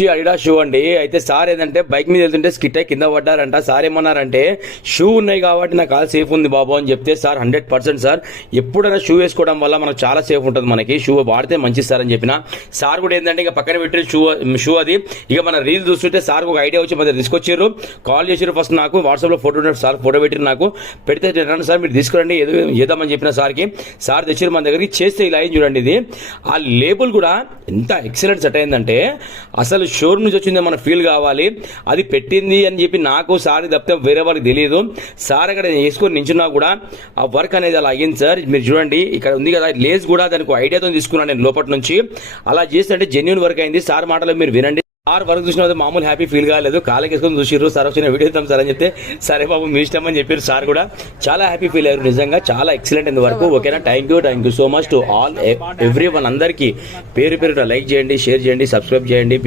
వచ్చి Adidas shoe అండి. అయితే సార్ ఏంటంటే బైక్ మీద వెళ్తుంటే స్కిట్ అయి కింద పడ్డారంట. సార్ ఏమన్నారంటే షూ ఉన్నాయి కాబట్టి నాకు కాల్ సేఫ్ ఉంది బాబు అని చెప్తే, సార్ 100% సార్ ఎప్పుడైనా షూ వేసుకోవడం వల్ల మనకు చాలా సేఫ్ ఉంటుంది, మనకి షూ వాడితే మంచిది సార్ అని చెప్పిన. సార్ కూడా ఏంటంటే ఇక పక్కన పెట్టి షూ అది ఇక మన రీల్ చూస్తుంటే సార్ ఒక ఐడియా వచ్చి మన తీసుకొచ్చారు, కాల్ చేసారు. ఫస్ట్ నాకు వాట్సాప్ లో ఫోటో సార్ ఫోటో పెట్టిరు, నాకు పెడితే సార్ మీరు తీసుకురండి ఏదామని చెప్పిన సార్కి. సార్ తెచ్చారు మన దగ్గరికి. చేస్తే ఇలా అయింది చూడండి, ఇది ఆ లేబుల్ కూడా ఎంత ఎక్సలెంట్ సెట్ అయిందంటే అసలు షోరూమ్ నుంచి వచ్చిందే మన ఫీల్ కావాలి. అది పెట్టింది అని చెప్పి నాకు సార్ తప్పితే వేరే వాళ్ళకి తెలియదు. సార్ అక్కడ వేసుకొని నించున్నా కూడా ఆ వర్క్ అనేది అలా అయ్యింది సార్. మీరు చూడండి ఇక్కడ ఉంది కదా లేస్ కూడా దానికి ఐడియాతో తీసుకున్నాను నేను లోపల నుంచి. అలా చేస్తే జెన్యూన్ వర్క్ అయింది. సార్ మాటలు మీరు వినండి. సార్ వర్క్ చూసిన మామూలు హ్యాపీ ఫీల్ కాలేదు, కాలేకి వేసుకొని చూసిర్రు. సార్ వచ్చిన వీడియో ఇద్దాం సార్ అని చెప్తే సరే బాబు మీ ఇష్టం అని చెప్పారు. సార్ కూడా చాలా హ్యాపీ ఫీల్ అయ్యారు. నిజంగా చాలా ఎక్సలెంట్ అయింది వర్క్. ఓకేనా, thank you so much to all every one. అందరికీ పేరు పేరు లైక్ చేయండి, షేర్ చేయండి, సబ్స్క్రైబ్ చేయండి.